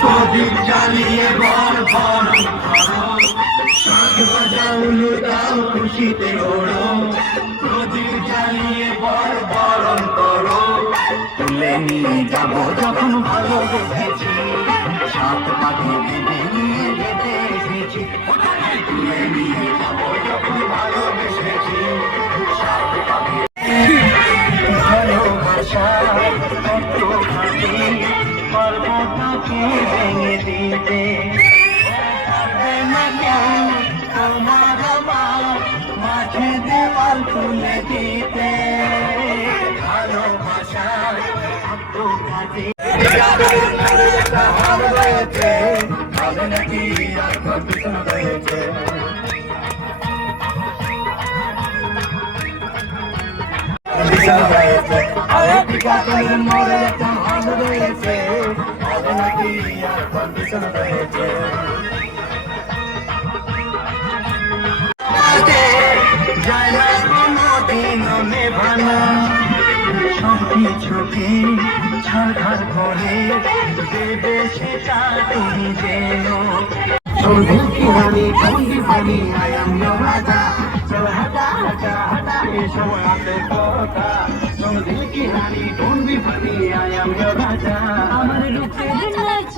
প্রদীপ জ্বালিয়ে বর বরণ করো, শাঁখ বাজাও লুটাও খুশিতে ওড়ো, প্রদীপ জ্বালিয়ে বর বরণ করো। তুলে নিয়ে যাবো যখন ভালোবেসেছি, সাত পাখি বেঁধে নিয়ে যেতে এসেছি। তুলে নিয়ে যাবো যখন ভালোবেসেছি, সাত পাখি ভালোবাসা কতখানি পর্বতকে ভেঙে দিতে পারবে না কেউ তোমার আমার মাঝে দেওয়াল তুলে দিতে। ভালোবাসা কতখানি হয়েছে, ভালো নাকি আর কন্ডিশন হয়েছে। সবকিছুকে ছাড়খাড় করে দেবে সেটা তুমি যেন। I am your raja, so hata hata hata eso hace cosa. Son dil ki rani, don't be funny, I am your raja. আমার রূপের নাচ